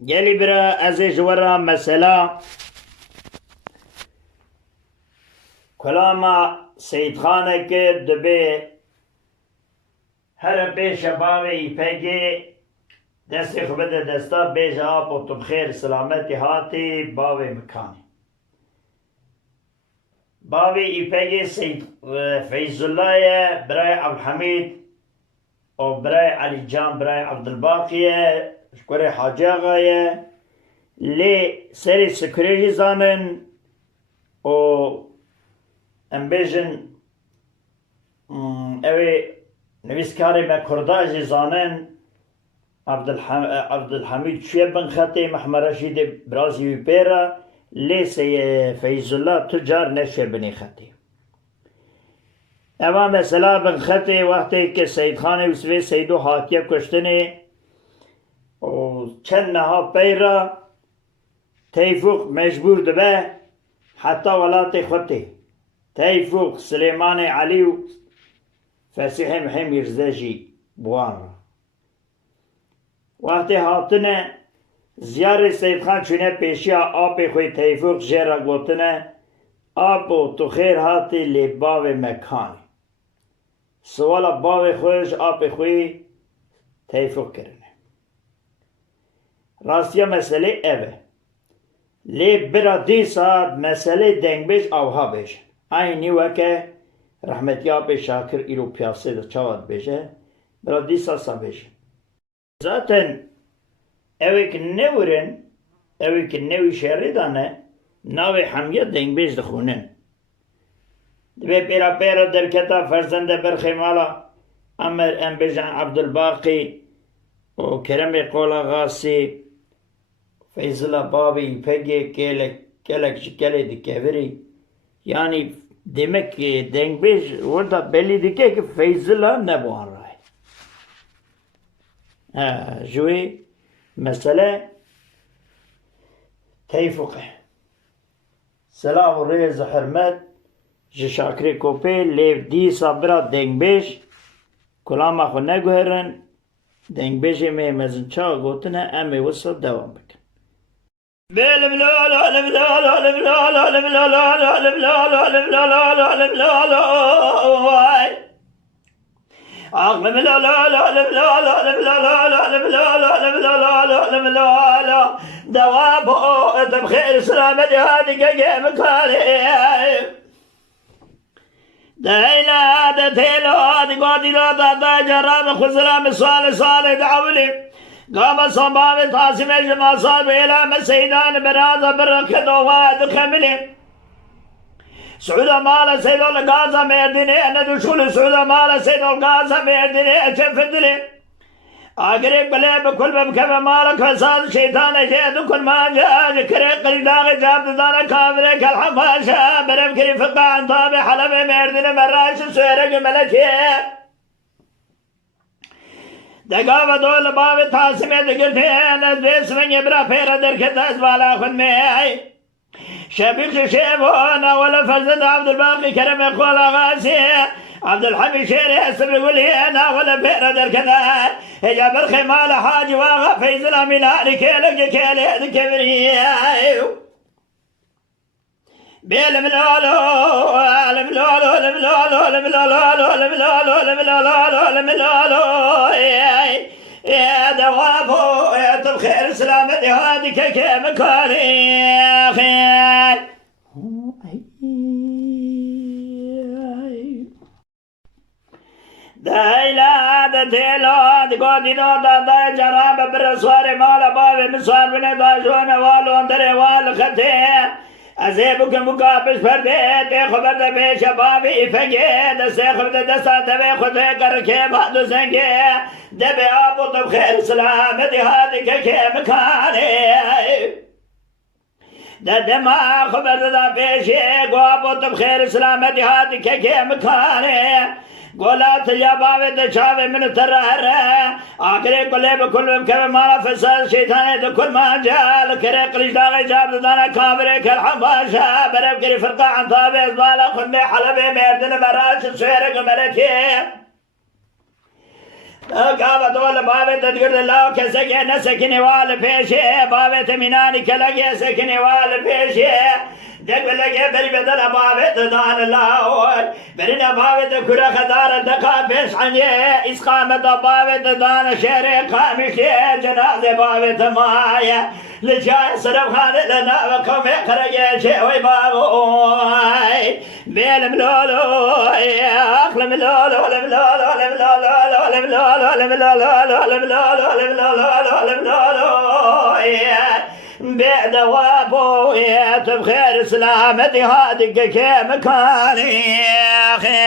گلی برا از جورا مثلا کلاما سید خانه که دبی هر پیش باوی پیگی دستی خوبه دستا بیج آپ و تو بخیر سلامتی هاتی باوی مکانی باوی پیگی سید فیض الله برای عبدالحمید و برای علی جان برای عبدالباقیه شکر حاجه آقایه لی سری سکریجی زانن و امبیجن اوی نویسکاری ما کرداجی زانن عبدالحمید شویه بن خطی محمد رشید برازی وی پیرا لی فیض الله تجار نشه بنی خطی اما مثلا بن خطی وقتی که سید خان وسوی سیدو حاکیه کشتنی و چند ماه پیرا تیفوق مجبور دبه حتی ولات خطی تیفوق سلیمان علی و فسیح محیم یرزجی بوان را وقتی هاتنه زیار سید خان چونه پیشی آب خوی تیفوق جیرا گوتنه آب و تو خیر هاتی لی باو مکانی سوالا باو خویش آب خوی تیفوق کرنه راستیا مسئله اوه لی برا دی ساعت مسئله دنگ بیش اوها بیش اینی وکه رحمتی آب شاکر ایرو پیاسه دا چاوت بیشه برا دی ساعت بیشه zaten evik nevurin evik nevi şeridane navi hamiye dengbej dixunin dve pera derketa ferzende berximala Amer Embejan Abdülbaki o Kerem Kola Gasi Feyzullah Babi Pege kelek dikeveri yani demek ki dengbej orada belli dike ki Feyzullah ne bu an جوي مسألة تيفقه سلام وريز حرمت جي شاكري كوبي ليف دي صابرا دنگ بيش كلاما خو نگوهرن دنگ بيشي مي مزن چا گوتنه امي وصل دوام بكن عقل لا لا لا لا لا لا لا لا لا لا لا دوابه انت بخير سلامة هذه مكاني دايلا دتيلو هذه قادي لا دا جرام خزلام صالح دعولي قام صباب تاسم جمال صاحب الى مسيدان برازة بركة واد كملي سعود مال سيد الغازة مردني أنا دشول سعود مال سيد الغازة مردني أشفدني أقرب بلي بكل بكم مالك فساد شيطان جاد كل ما جاء كري قلداغ جاب دانا كامرك الحماشة برم كري فقا عن طابي حلب مردني مراش سيرك ملكي دقاوة دول باب تاسمي دقلتي أنا بيس من يبرا فيرا دركت أزوالا خد ميعي شبيك شيبونا ولا فزد عبد الباقي كرم يقول غاسي عبد الحميد شيري اسم يقول لي انا ولا بيردر كذا هي برخي مال حاج واغا فيز الاميلاني كيلك كيلي كبري بيل ملولو الملولو الملولو الملولو الملولو الملولو الملولو يا دوابو يا تبخير سلامتي هادي كيكي مكاني خير دايلا دتيلو دقودي دو دا جراب برسواري مالا بابي مسوار بني داجوان والو اندري والو خطي ازيبك مقابش فردي خبر دبي شبابي فجي دسي خبر دستا دبي خطي كركي بعدو سنجي دبي ابو تبخير سلامتي هادي كيكي مكاني دما خبر دا بيشي ابو تبخير سلامتي هادي كيكي مكاني قولات يا بابي دشاوي من ترهر آخر كله بكل بكم مالا فساد شيطان دكل ما جال كره قريش داغي جاب دانا كامري كالحباشا برب كري فرقا عن طابي ازبالا خلني حلبي مردن براش سويرك ملكي قامت ولا بابت تقول الله كسكن سكني والبيشي بابت مناني كلاقي سكني والبيشي دقل لقي بري بدل بابت دان الله برينا بابت كرة خدار دقابش عني إسقامة بابت دان شيري قامشي جنازة بابت مايا لجاي صرف خان لنا وقوم خرج شوي بابوي بيل ملولو أخل ملولو ملولو ملولو ملولو ملولو ملولو ملولو بعد وابوي بخير سلامتي هادك كي مكاني يا أخي